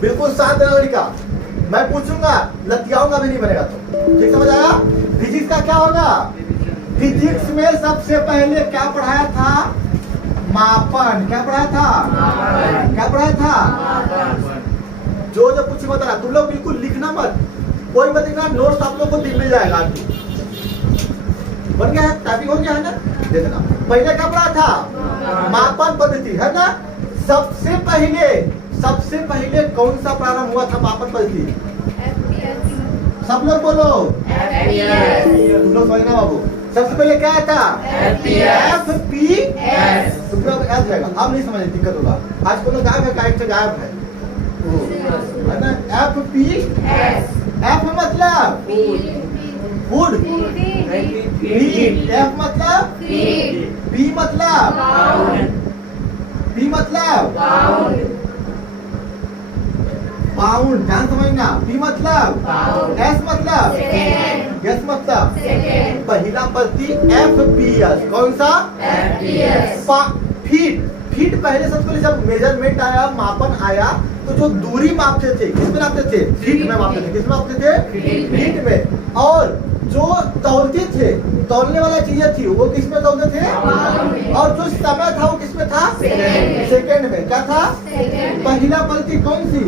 बिल्कुल शांत रहना लड़का। मैं पूछूंगा, लतियाऊंगा भी नहीं बनेगा तो। ठीक समझ आया? फिजिक्स का क्या होगा? फिजिक्स में सबसे पहले क्या पढ़ाया था? मापन। क्या पढ़ाया था? क्या पढ़ाया था? जो पूछे मत रहा, तुम लोग बिल्कुल लिखना मत, कोई मत लिखना, नोट्स आप लोग को मिल जाएगा। बन गया है? टाइपिंग हो गया है ना? दे देना। पहले क्या पढ़ा था? मापन पद्धति, है ना? सबसे पहले कौन सा प्रारंभ हुआ था मापन पद्धति? सब लोग बोलो। तुम लोग समझना बाबू। सबसे पहले क्या था? FPS। तुम लोग याद रहेगा, अब नहीं समझ दिक्कत होगा। आज को लोग गायब है, कैरेक्टर गायब है ना? FPS। F मतलब फूड, F मतलब P मतलब पाउंड। ध्यान समझना। P मतलब S मतलब S मतलब पहला पद्धति FPS। कौन सा? फीट पहले, सबसे पहले जब मेजरमेंट आया, मापन आया, तो जो दूरी मापते थे किसमें मापते थे? फीट में मापते थे। किसमें मापते थे? फीट में। और जो तौलते थे, तौलने वाला चीजें थी, वो किसमें तौलते थे? और जो समय था वो किसमें था? सेकेंड में। क्या था? पहला पद्धति कौन सी?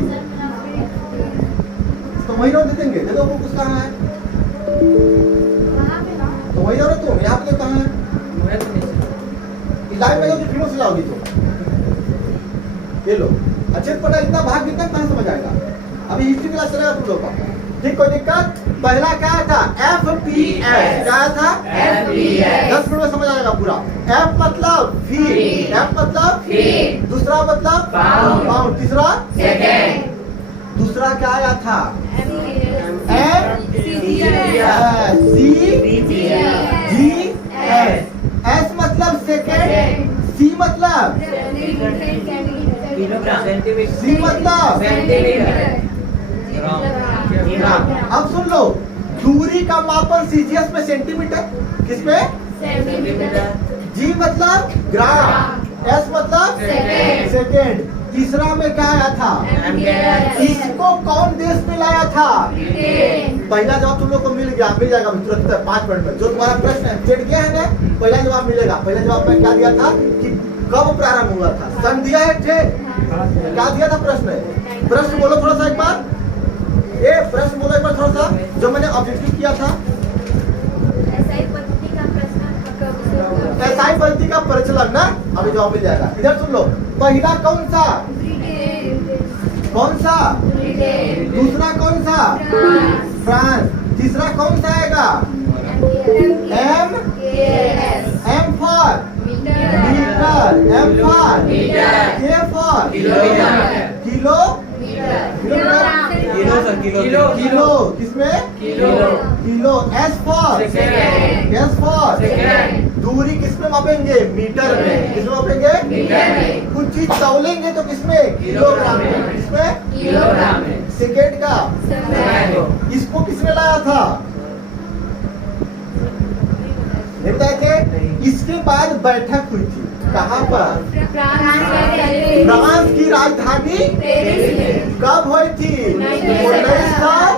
तो वही दे देंगे। देखो वो कुछ कहाँ है? तो वही हो तुम यहाँ पे कहाँ है? लाइव में जाओ, फिल्मों से जाओगी तो ये लो। अच्छे पढ़ा, इतना भाग कितना कहाँ समझ आएगा? अभी हिस्ट्री क्लास चलेगा तुम लोग का। ठीक, कोई दिक्कत? पहला क्या था? FPS। क्या था? FPS। 10 मिनट में समझ आएगा पूरा। F मतलब फीट, F मतलब फीट, दूसरा मतलब पाउंड, तीसरा सेकेंड, दूसरा क्या आया था? MCGS। S मतलब सेकेंड, C मतलब C मतलब अब सुन लो, दूरी का मापन CGS में सेंटीमीटर, किसमें? G मतलब ग्राम, S मतलब सेकेंड, तीसरा में क्या आया था? इसको कौन देश में लाया था? पहला जवाब तुम लोग को मिल जाएगा तुरंत 5 मिनट में। जो तुम्हारा प्रश्न है चेट गया है ना, पहला जवाब मिलेगा। पहला जवाब में क्या दिया था कि कब प्रारंभ हुआ था? सन दिया है। क्या दिया था प्रश्न? प्रश्न बोलो थोड़ा सा एक बार। ये प्रश्न बोलो एक बार थोड़ा सा, जो मैंने ऑब्जेक्टिव किया था। SI पद्धति का प्रचलन ना, अभी जवाब मिल जाएगा। इधर सुन लो, पहला कौन सा? दूसरा कौन सा? फ्रांस। तीसरा कौन सा आएगा? M for metre, M for K for kilo, kilo, किसमें? किलो। S फॉर दूरी किसमें मापेंगे? मीटर में। किसमें मापेंगे? कुछ चीज तौलेंगे तो किसमें? किलोग्राम में। किसमें? किलोग्राम में। सेकेंड का इसको किसने लाया था? नहीं बताए थे? इसके बाद बैठक हुई थी। कहाँ पर? फ्रांस की राजधानी कब हुई थी? 1971।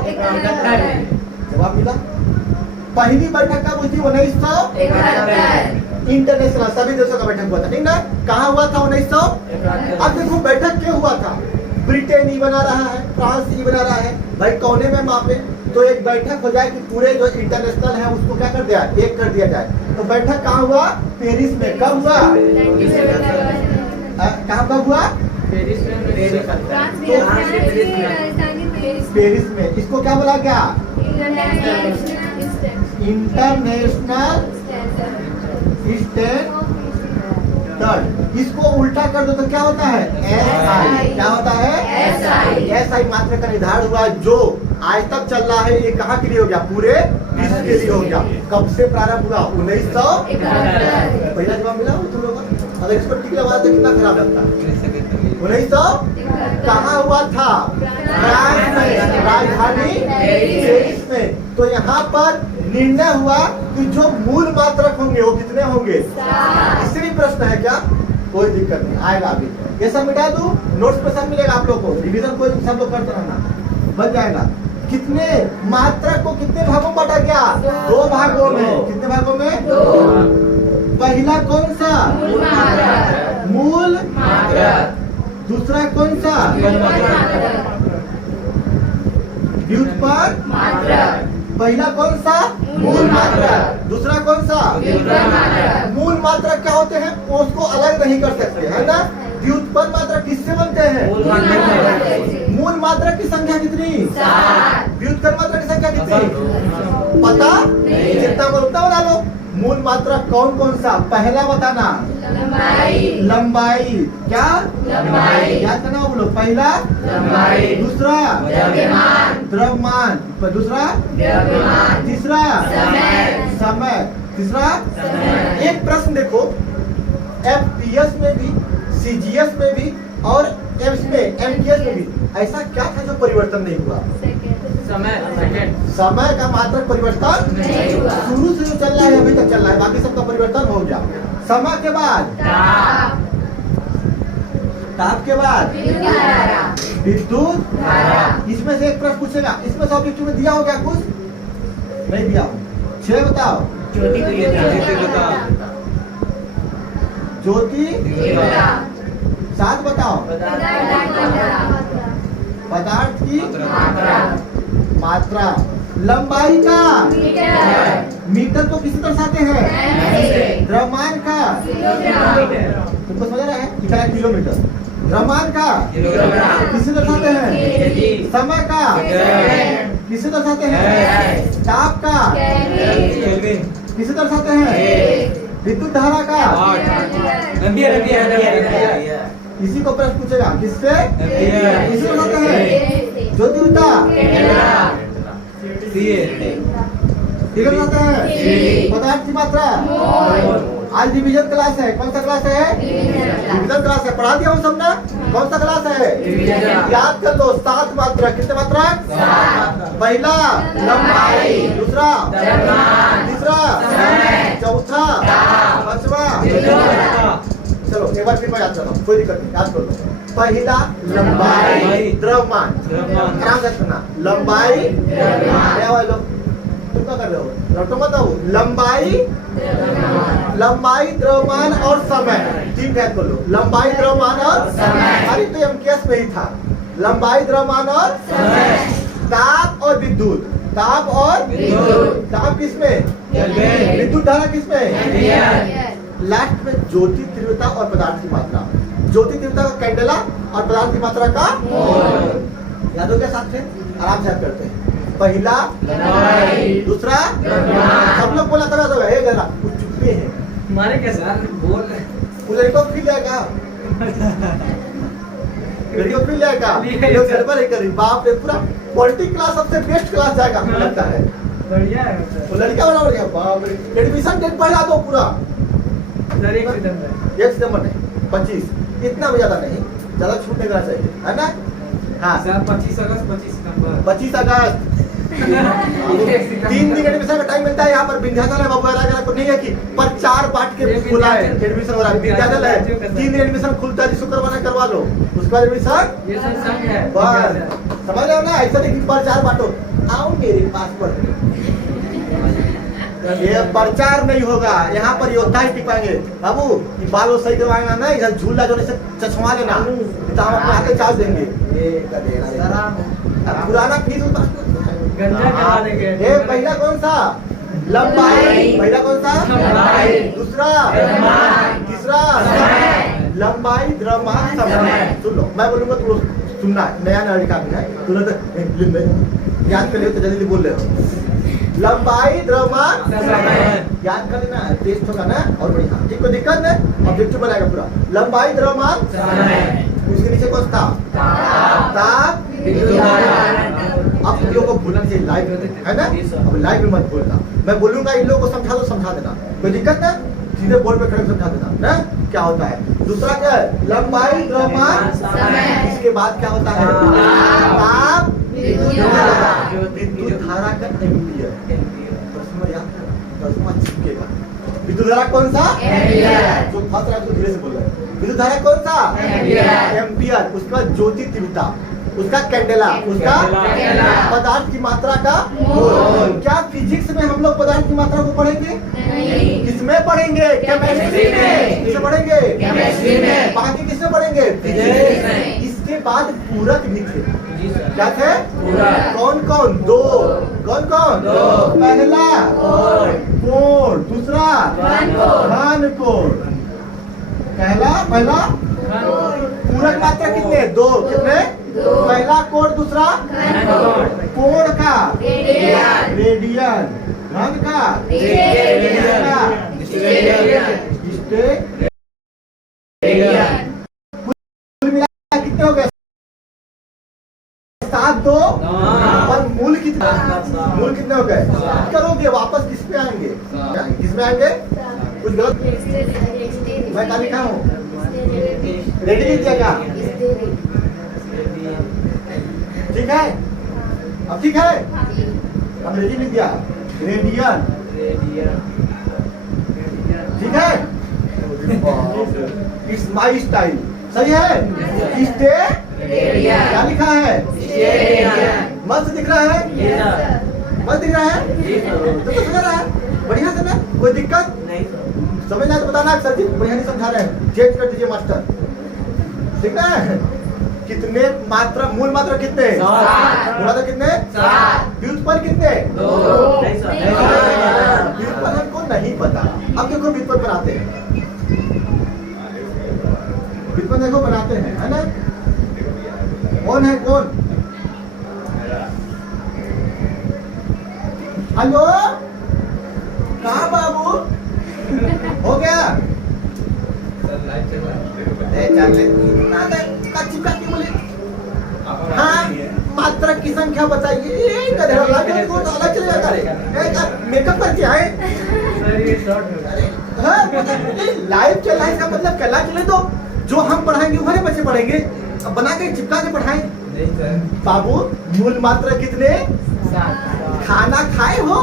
जवाब मिला। पहली बैठक कब हुई थी? 1971। इंटरनेशनल सभी देशों का बैठक हुआ था, ठीक ना? कहाँ हुआ था? 1900। अब देखो बैठक क्यों हुआ था? ब्रिटेन ही बना रहा है, फ्रांस ही बना रहा है, भाई कौने में मापे? तो एक बैठक हो जाए कि पूरे जो इंटरनेशनल है उसको क्या कर दिया? एक कर दिया जाए। तो बैठक कहाँ हुआ? पेरिस में। कब हुआ? कहाँ हुआ? पेरिस में। इसको क्या बोला गया? International standard. इसको उल्टा कर दो तो क्या होता है? SI। क्या होता है? SI मात्रा का निर्धारण हुआ जो आज तक चल रहा है। ये कहाँ के लिए हो गया? पूरे विश्व के लिए हो गया। कब से प्रारंभ हुआ? 1971। पहला जवाब मिला तुम लोगों को। अगर इसको ठीक लगा तो कितना खराब लगता है? 1900 कहाँ हुआ था? फ्रांस में, राजधानी पेरिस में। तो यहाँ पर निर्णय हुआ कि जो मूल मात्रक होंगे वो कितने होंगे? इससे भी प्रश्न है क्या? कोई दिक्कत नहीं, आएगा अभी। ये सब मिटा दूं? नोट्स पे सब मिलेगा आप लोग को, रिवीजन कोई सब लोग करते रहना, बन जाएगा। कितने मात्रक को कितने भागों में बांटा गया? 2 भागों में। कितने भागों में? 2। पहला कौन सा? मूल मात्रक। दूसरा कौन सा? व्युत्पन्न मात्रक। पहला कौन सा? मूल मात्रक। दूसरा कौन सा? मूल मात्रक क्या होते हैं उसको अलग नहीं कर सकते, है ना। व्युत्पन्न मात्रक किससे बनते हैं? मूल मात्रक की संख्या कितनी? 7। व्युत्पन्न मात्रक की संख्या कितनी? पता जितना बोलो उतना बना लो। मूल मात्रक कौन कौन सा? पहला बताना, लंबाई। क्या? लंबाई। याद करना बोलो। पहला लंबाई, दूसरा द्रव्यमान, दूसरा तीसरा समय, तीसरा एक प्रश्न देखो, एफपीएस में भी, सीजीएस में भी और एमकेएस में भी ऐसा क्या था जो परिवर्तन नहीं हुआ? समय का मात्रक परिवर्तन नहीं हुआ। शुरू से जो चल रहा है अभी तक चल रहा है, बाकी सबका परिवर्तन हो गया। समय के बाद ताप के बाद विद्युत धारा। इसमें से एक प्रश्न पूछेगा, इसमें से ऑब्जेक्टिव में दिया हो क्या? कुछ नहीं दिया हो। 6 बताओ। ज्योति 7 बताओ। पदार्थ की मात्रा। लंबाई का मीटर को किसी दर्शाते हैं? द्रव्यमान का तुमको समझ रहा है? कितना? किलोमीटर। द्रव्यमान का किसे दर्शाते हैं? समय का किसे दर्शाते हैं? ताप का किसे दर्शाते हैं? विद्युत धारा का इसी को प्रश्न पूछेगा, किससे? किसे दर्शाते हैं? ज्योतिर्विद्या है। पदार्थ की मात्रा। आज डिवीजन क्लास है। कौन सा क्लास है? डिवीजन क्लास है। पढ़ा दिया हूँ सबने। कौन सा क्लास है? याद कर लो। 7 मात्रा। कितने मात्रा? पहला लंबाई, दूसरा तीसरा चौथा पांचवा। चलो एक बार फिर मैं याद करता हूँ, कोई दिक्कत नहीं, याद कर लो। पहला लंबाई, द्रव्यमान। आराम से सुनना। लंबाई तुम क्या कर रहे हो? रटो मत हो। लंबाई, द्रव्यमान और समय। 3 याद कर लो। लंबाई, द्रव्यमान और समय। अरे तो एमकेएस में ही था। लंबाई, द्रव्यमान और समय। ताप और विद्युत। ताप और ताप किसमें? विद्युत धारा किसमें? लास्ट में ज्योति तीव्रता और पदार्थ की मात्रा। ज्योति तीव्रता का कैंडेला और पदार्थ की मात्रा का याद हो गया? साथ में आराम से याद करते हैं। पहला दूसरा सब लोग बोला था कुछ चुप्पे हैं हमारे कैसे बोल रहे? वो लड़कों को फील जाएगा, लड़कियों को फील जाएगा। लोग गड़बड़ ही करें। बाप रे, पूरा पॉलिटिक्स क्लास सबसे बेस्ट क्लास जाएगा मुझे लगता है। बढ़िया है वो लड़का बना बढ़िया। बाप रे, एडमिशन डेट बढ़ा दो पूरा। 1 सितंबर नहीं, 25। इतना भी ज्यादा नहीं, ज्यादा छूट नहीं करना चाहिए, है ना। हाँ 25 अगस्त 25 सितंबर 25 अगस्त 3 दिन एडमिशन का टाइम मिलता है। यहाँ पर विंध्याचल है बाबू, को नहीं है कि पर 4 बांट के खुला है एडमिशन हो रहा है। विंध्याचल है, 3 दिन एडमिशन खुलता है, जिसको करवाना करवा लो, उसके बाद एडमिशन ये सब संग है। बस समझ रहे हो ना। ऐसा नहीं कि पर 4 बांटो। आओ मेरे पास पढ़। ये प्रचार नहीं होगा यहाँ पर। योद्धा ही टिकाएंगे बाबू। बाल सही करवाएंगे ना, इधर झूला जो से चश्मा लेना, तो हम अपने हाथ चार्ज देंगे। पुराना फीस गंजा करवा देंगे। पहला कौन सा? लंबाई। पहला कौन सा? दूसरा तीसरा लंबाई, द्रव्यमान, समय। सुन लो, मैं बोलूंगा तुम सुनना है। नया लड़का भी है, तुरंत याद कर लियो तो जल्दी बोल रहे हो। लंबाई, द्रव्यमान, याद कर लेना। टेस्ट होगा ना और बढ़िया, ठीक, कोई दिक्कत नहीं। ऑब्जेक्टिव बनाएगा पूरा। लंबाई, द्रव्यमान, उसके नीचे कौन था? ताप, अब इन लोगों को भूलना चाहिए, लाइव है ना। अब लाइव में मत बोलना। मैं बोलूंगा इन लोगों को समझा दो, समझा देना, कोई दिक्कत नहीं। सीधे बोर्ड पे खड़े समझा देना ना क्या होता है। दूसरा क्या है? लंबाई, द्रव्यमान, इसके बाद क्या होता है? ताप, विद्युत धारा का एम्पियर। विद्युत धारा कौन सा? जो फंस रहा है तो धीरे से बोल रहा है। विद्युत धारा कौन सा? एम्पियर। एम्पियर। उसके बाद ज्योति तीव्रता, उसका कैंडेला, उसका कैंडेला। पदार्थ की मात्रा का मोल। क्या फिजिक्स में हम लोग पदार्थ की मात्रा को पढ़ेंगे? किसमें पढ़ेंगे? केमिस्ट्री में। किसमें पढ़ेंगे? केमिस्ट्री में। बाकी किसमें पढ़ेंगे? फिजिक्स में। इसके बाद पूरक भी थे। जी सर। क्या थे? पूरक। कौन कौन? दो। कौन कौन? दो। पहला कोण, दूसरा घन कोण। पहला पूरक मात्रा कितने? दो। कितने? पहला कोण, दूसरा कोण का रेडियन, घन का कुल मिला कितने हो गए? 7 2 और मूल कितना? मूल कितने हो गए? करोगे वापस किस पे आएंगे? किस में आएंगे? कुछ गलत मैं क्या लिखा हूँ? रेडी लिख दिया? ठीक है, अब ठीक है, अब रेडी लिख दिया। रेडियन, ठीक है। इट्स माई स्टाइल, सही है। स्टे क्या लिखा है? मस्त दिख रहा है? मस्त दिख रहा है? तो समझ रहा है? बढ़िया से ना, कोई दिक्कत नहीं सर। समझना है तो बताना। सर जी बढ़िया नहीं समझा रहे हैं, चेंज कर दीजिए मास्टर। ठीक है। कितने मात्रा, मूल मात्रा कितने? मूल मात्रा कितने? व्युत्पन्न कितने? नहीं सर। व्युत्पन्न हमको नहीं पता। अब देखो व्युत्पन्न बनाते हैं, व्युत्पन्न देखो बनाते हैं, है ना? कौन है कौन? हेलो, कहाँ बाबू? हो गया? चिपका के बोले हाँ, मात्रा की संख्या बताइए। अलग चलेगा करे मेकअप करके आए। सर ये शॉर्ट है। हाँ, लाइव चल रहा है, इसका मतलब कला चले तो जो हम पढ़ाएंगे वही बच्चे पढ़ेंगे। अब बना के चिपका के पढ़ाएं। नहीं सर। बाबू मूल मात्रा कितने? खाना खाए हो?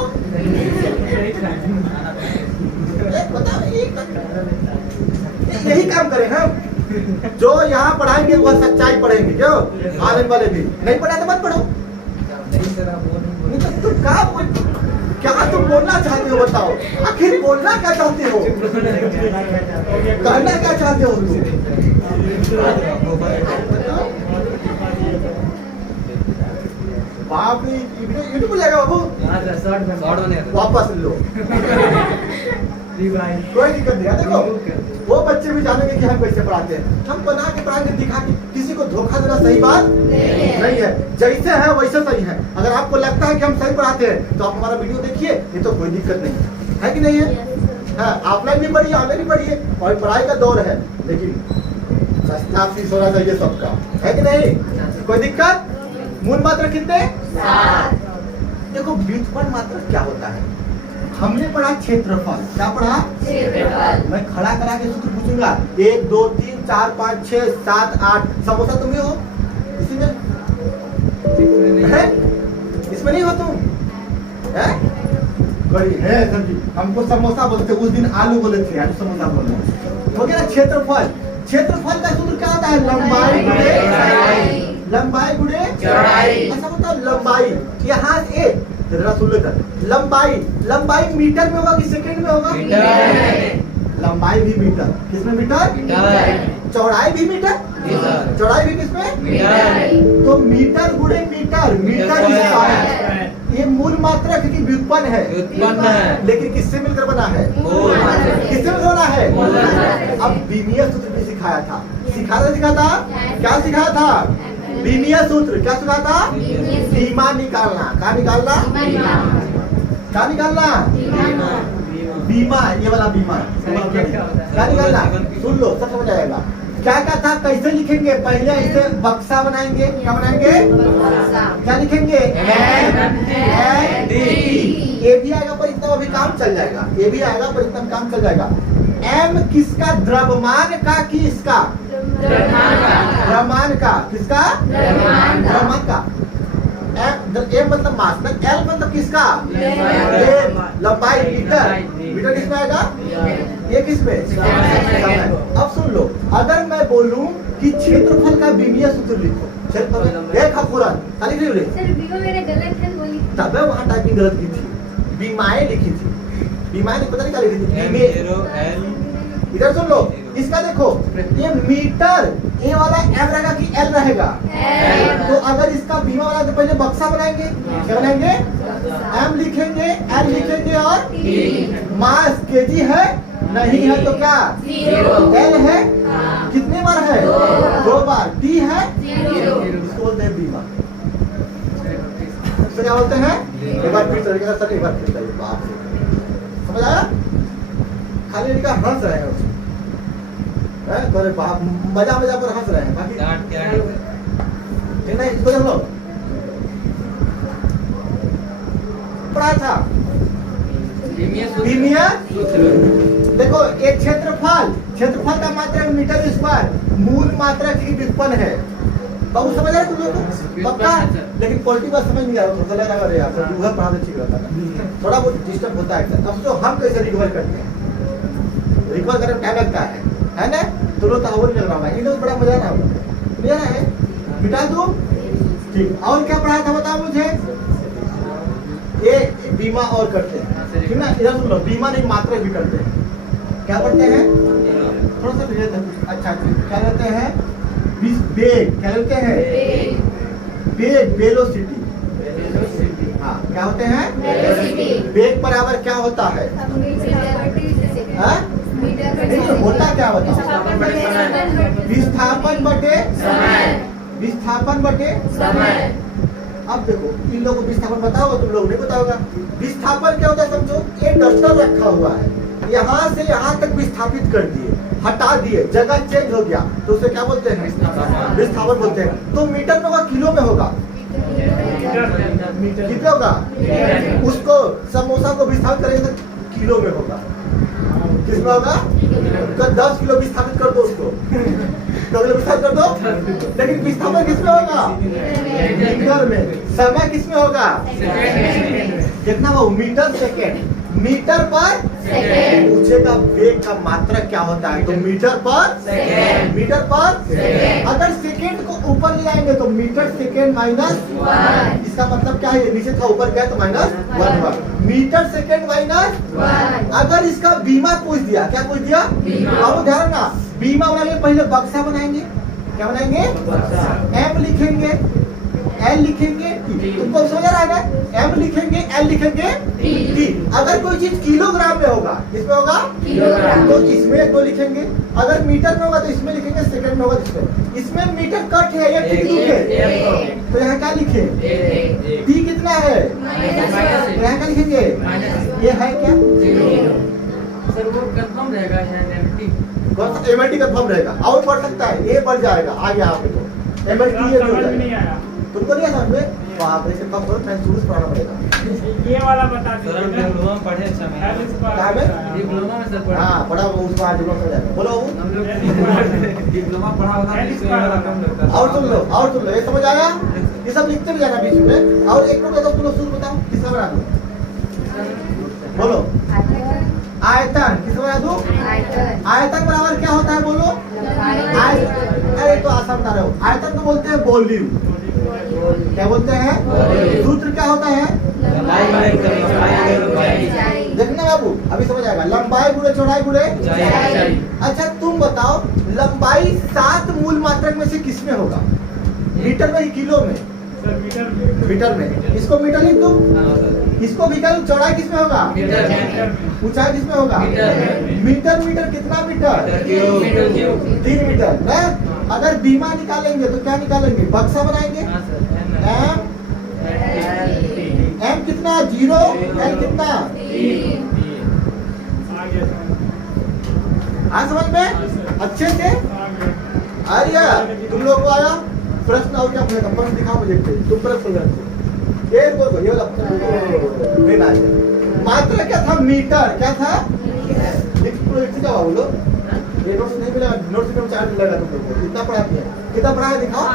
यही काम करें हम। जो यहाँ पढ़ाएंगे वह सच्चाई पढ़ेंगे। क्यों? आने वाले भी नहीं पढ़ा तो मत पढ़ो। नहीं सर, आप बोल नहीं तो तुम क्या तुम बोलना चाहते हो? बताओ आखिर बोलना क्या चाहते हो? कहना क्या चाहते हो बाप रे, यूट्यूब पर जाएगा बाबू। हाँ सर, शॉर्ट बने वापस लो, भाई। कोई दिक्कत नहीं है। देखो वो बच्चे भी जानेंगे कि हम कैसे पढ़ाते हैं। हम बना के पढ़ाएंगे, दिखा के। किसी को धोखा देना सही बात नहीं है। जैसे है वैसे सही है। अगर आपको लगता है कि हम सही पढ़ाते हैं तो आप हमारा वीडियो देखिए, ये तो कोई दिक्कत नहीं है कि नहीं है? हाँ, ऑफलाइन भी पढ़िए, ऑनलाइन भी पढ़िए, और पढ़ाई का दौर है। लेकिन सस्ता फीस होना चाहिए सबका, है कि नहीं? कोई दिक्कत? मूल मात्रा कितने? देखो व्युत्पन्न मात्रा क्या होता है? हमने पढ़ा क्षेत्रफल। क्या पढ़ा? मैं खड़ा करा के सूत्र पूछूंगा। 1 2 3 4 5 6 7 8। समोसा तुम ही हो इसी में है? इसमें नहीं हो तुम? है बड़ी है सब्जी। हमको समोसा बोलते, उस दिन आलू बोले थे, आज समोसा बोल रहे हो गया ना। क्षेत्रफल, क्षेत्रफल का सूत्र क्या होता है? लंबाई गुणे लंबाई गुणे चौड़ाई। ऐसा होता है लंबाई। यहाँ से जरा सुन लो इधर। लंबाई मीटर में होगा कि सेकंड में होगा? लंबाई भी मीटर। किसमें मीटर? चौड़ाई भी मीटर। चौड़ाई भी किसमें? तो मीटर गुणे मीटर। ये मूल मात्रा की व्युत्पन्न है। लेकिन किससे मिलकर बना है? किससे मिलकर बना है? अब बीमीय सूत्र भी सिखाया था। सिखाया था क्या? सिखाया था बीमीय सूत्र। क्या सिखाया था? बीमा निकालना। क्या निकालना? क्या निकालना? बीमा, ये वाला बीमा। क्या निकालना? सुन लो, सब समझ आएगा। क्या क्या था? कैसे लिखेंगे? पहले ऐसे बक्सा बनाएंगे। क्या बनाएंगे? क्या लिखेंगे? ए भी आएगा पर इतना अभी काम चल जाएगा। ए भी आएगा पर इतना काम चल जाएगा। एम किसका? द्रव्यमान का कि इसका? द्रव्यमान का। किसका? द्रव्यमान का। एम मतलब मास में, एल मतलब किसका? लंबाई मीटर। मीटर किसमें आएगा? ये किस पे? समय। अब सुन लो, अगर मैं बोलूं कि क्षेत्रफल का विमीय सूत्र लिखो, क्षेत्रफल एक खपुरन खाली लिख ले, सर बीमा मैंने गलत है बोली। तब वहां टाइपिंग गलत की थी, बीमाएं लिखी थी, बीमाएं पता नहीं क्या लिखी थी, बीमे। इधर सुन लो, इसका देखो, ये मीटर ए वाला एम रहेगा कि एल रहेगा? तो अगर इसका बीमा वाला तो पहले बक्सा बनाएंगे, क्या बनाएंगे? एम लिखेंगे, एल लिखेंगे और मास केजी है नहीं है तो क्या? एल है कितने बार है? 2 बार। टी है, इसको बोलते हैं बीमा। तो क्या बोलते हैं? एक बार फिर तरीके से, एक बार फिर तरीके बाप से समझ आया? खाली इनका हंस रहे हैं उसमें, तो बाप मजा मजा पर हंस रहे हैं, बाकी नहीं। इसको देख लो, पढ़ा था विमीय देखो, एक क्षेत्रफल का मात्रक मीटर स्क्वायर मूल मात्रक की व्युत्पन्न है। बाबू समझ रहे तुम लोग को? पक्का? लेकिन क्वालिटी बात समझ नहीं आ रहा, थोड़ा लग रहा है यार, रिकवर पढ़ाते ठीक रहता है, थोड़ा बहुत डिस्टर्ब होता है। अब जो हम कैसे रिकवर करते हैं, रिकवर करने में टाइम लगता है ना? तो लोग तो नहीं लग रहा है, इन लोग बड़ा मजा ना होगा, क्लियर है? मिटा दो, ठीक। और क्या पढ़ा था बताओ मुझे? ये बीमा और करते हैं, ठीक ना? इधर सुन लो, बीमा नहीं मात्रक भी करते हैं। क्या करते हैं? थोड़ा सा भेज दो। अच्छा, क्या करते हैं? बेग, क्या करते हैं? बेग, वेलोसिटी। हाँ, क्या होते हैं? बेग बराबर क्या होता है? हाँ? नहीं, होता क्या बताओ? विस्थापन बटे विस्थापन बटे। अब देखो, इन लोगों को विस्थापन बताओगे, तुम लोग नहीं बताओगा। विस्थापन क्या होता है समझो, एक डस्टर रखा हुआ है, यहाँ से यहाँ तक विस्थापित कर दिए, हटा दिए, जगह चेंज हो गया, तो उसे क्या बोलते हैं? विस्थापन बोलते हैं। तो मीटर में होगा, किलो में होगा? कितने होगा? उसको समोसा को विस्थापित करेंगे तो किलो में होगा। किसमें होगा? तो 10 किलो विस्थापित कर दो उसको, 2 किलो विस्थापित कर दो, लेकिन विस्थापन किसमें होगा? मीटर में। समय किसमें होगा? कितना वो? Metre second. मीटर पर पूछेगा वेग का मात्रक क्या होता है, तो मीटर पर मीटर पर। अगर सेकेंड को ऊपर ले आएंगे तो मीटर सेकेंड माइनस, इसका मतलब क्या है? नीचे था, ऊपर गया तो -1 मीटर सेकेंड माइनस। अगर इसका बीमा पूछ दिया, क्या पूछ दिया? अब ध्यान ना, बीमा बनाने पहले बक्सा बनाएंगे, क्या बनाएंगे? एम लिखेंगे, एल लिखेंगे, तुमको समझ रहा है ना? एम लिखेंगे, एल लिखेंगे, टी। अगर कोई चीज किलोग्राम में होगा, किसमें होगा? किलोग्राम, तो इसमें 2 लिखेंगे। अगर मीटर में होगा तो इसमें लिखेंगे, सेकंड में होगा तो इसमें मीटर कट है, ये टी है, तो यहाँ क्या लिखे? टी कितना है? यहाँ क्या लिखेंगे? ये है क्या? सर वो कंफर्म रहेगा, एमएलटी कंफर्म रहेगा, और बढ़ सकता है, ये बढ़ जाएगा आगे यहाँ पे, तो एमएलटी ये हो जाएगा। तुमको नहीं समझ में? वहाँ पर इसे कम करो, ट्रांसफॉर्मर्स पढ़ाना पड़ेगा। ये वाला बता सर हम डिप्लोमा में पढ़े अच्छा में। क्या है? डिप्लोमा में सर पढ़ा। हाँ, पढ़ा वो, उसको आज डिप्लोमा समझ आएगा। बोलो वो। हम लोग डिप्लोमा पढ़ा होता है, इससे वाला कम लगता है। और सुन लो, ये समझ आया? ये सब लिखते भी जाना बीच में। और एक मिनट तुम लोग सूत्र बताओ, किसका बना दो? बोलो। आयतन, किसका बना दो? आयतन बराबर क्या होता है बोलो? अरे तो आसान बता रहे हो। आयतन को बोलते हैं वॉल्यूम। क्या बोलते हैं? सूत्र क्या होता है? देखना बाबू, अभी समझ आएगा। लंबाई गुणे चौड़ाई गुणे। अच्छा तुम बताओ, लंबाई 7 मूल मात्रक में से किसमें होगा? मीटर में, किलो में? मीटर में। इसको मीटर लिख दो, इसको भी कर। चौड़ाई किसमें होगा? ऊंचाई किसमें होगा? मीटर। मीटर कितना मीटर? 3 मीटर ना? अगर बीमा निकालेंगे तो क्या निकालेंगे? बक्सा बनाएंगे। एम कितना? 0। एल कितना? आ समझ में अच्छे से? आर्या तुम लोग को आया प्रश्न? और क्या पूछेगा? प्रश्न दिखाओ मुझे, तुम प्रश्न ये वाला मात्रा क्या था? मीटर। क्या था? क्या बोलो? ये नोट्स नहीं मिलेगा, नोट्स में 4 दिन लगा तुम लोग को। कितना पढ़ाती है? कितना पढ़ा है दिखाओ।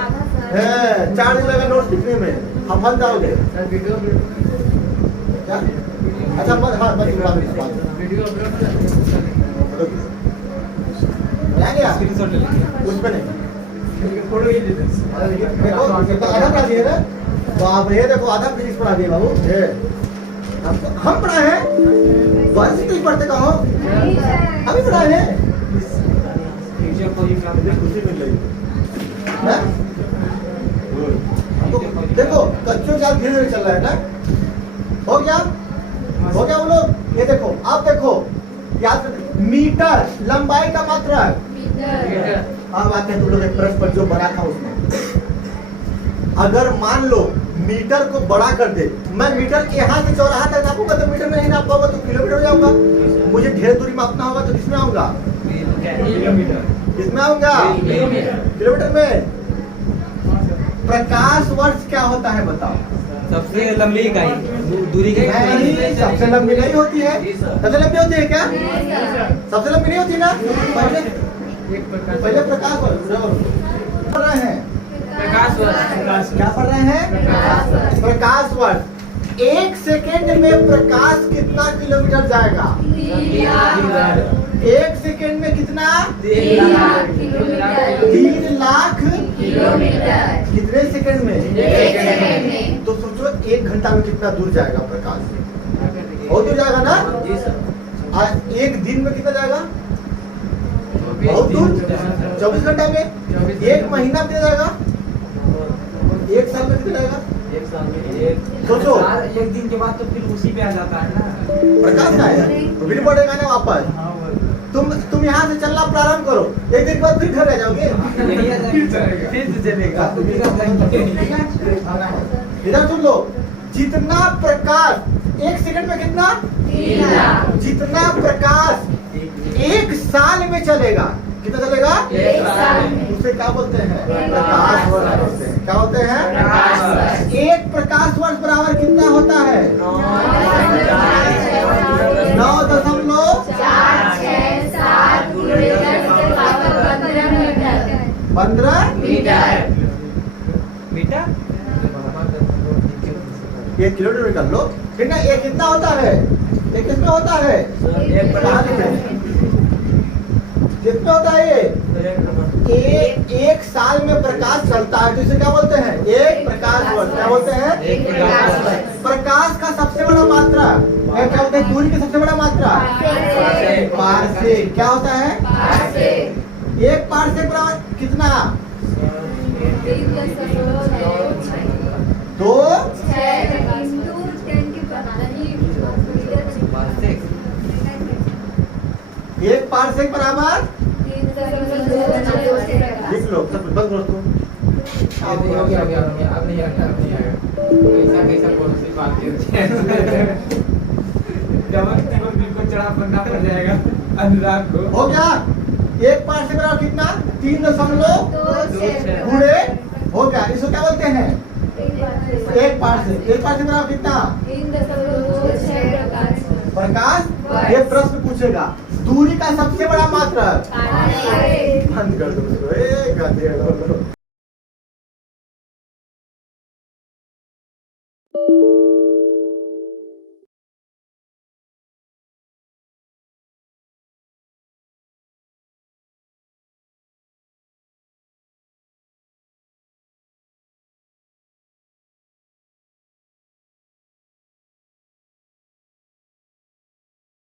4 दिन लगा नोट्स लिखने में, हम फंस जाओगे। क्या? अच्छा मत, हाँ मत वीडियो फोटो बनाया गया स्क्रीनशॉट ले लीजिए। उस पे नहीं फोटो ही ले लीजिए। देखो देखो, आधा पढ़ा दिए ना बाप रे, देखो आधा फिजिक्स पढ़ा दिए बाबू ये हम पढ़ाए हैं वर्ष तो ही पढ़ते कहो नहीं सर। अभी पढ़ाए हैं फ्यूचर को ही काम दे। खुशी मिल रही है तो देखो कच्चों जाल धीरे धीरे चल रहा है ना हो गया वो लोग ये देखो आप देखो याद रखो, मीटर लंबाई का मात्रा है अब आते हैं तुम लोग एक प्रश्न पर जो बड़ा था उसमें अगर मान लो मीटर को बड़ा कर दे मैं मीटर यहाँ से चौराहा तक नापूंगा तो मीटर में नहीं नाप पाऊंगा तो किलोमीटर हो जाऊंगा मुझे ढेर दूरी मापना होगा तो किसमें आऊंगा किलोमीटर। किसमें आऊंगा किलोमीटर में प्रकाश वर्ष क्या होता है बताओ सबसे लंबी इकाई दूरी की नहीं सबसे लंबी नहीं होती है सबसे लंबी होती है क्या सबसे लंबी नहीं होती ना पहले प्रकाश वर्ष पढ़ रहे हैं क्या पढ़ रहे हैं प्रकाश वर्ष एक सेकेंड में प्रकाश कितना किलोमीटर जाएगा एक सेकेंड में कितना 3 लाख कितने सेकेंड में तो सोचो 1 घंटा में कितना दूर जाएगा प्रकाश बहुत दूर जाएगा ना आज एक दिन में कितना जाएगा बहुत दूर 24 घंटा में 1 महीना में कितना जाएगा 1 साल में कितना जाएगा सोचो एक दिन के बाद तो फिर उसी पे आ जाता है ना। प्रकाश का है तो फिर बढ़ेगा ना वापस तुम यहाँ से चलना प्रारंभ करो 1 दिन बाद फिर घर आ जाओगे फिर से चलेगा। इधर सुन लो जितना प्रकाश 1 सेकंड में कितना जितना प्रकाश 1 साल में चलेगा कितना चलेगा उसे क्या बोलते हैं प्रकाश वर्ष बोलते हैं क्या बोलते हैं एक प्रकाश वर्ष बराबर कितना होता है 9.15 मीटर 1 किलोमीटर कर लो फिर ना एक कितना होता है एक किसमें होता है कितना होता है ये एक साल में प्रकाश चलता है तो इसे क्या बोलते हैं एक प्रकाश वर्ष क्या बोलते हैं प्रकाश का सबसे बड़ा मात्रा क्या बोलते हैं दूरी की सबसे बड़ा मात्रा पारसेक क्या होता है एक पारसेक बराबर कितना 2 एक पारसेक बराबर लिख लो सब बंद करो तुम अब नहीं आएगा। कैसा कौन सी बात है डबल बिल को चढ़ा पड़ना पड़ जाएगा अनुराग को। हो गया एक पारसेक बराबर कितना 3.2 गुणे हो गया इसको क्या बोलते हैं एक पारसेक बराबर कितना प्रकाश ये प्रश्न पूछेगा दूरी का सबसे बड़ा मात्रा बंद कर दो उसको, गधे।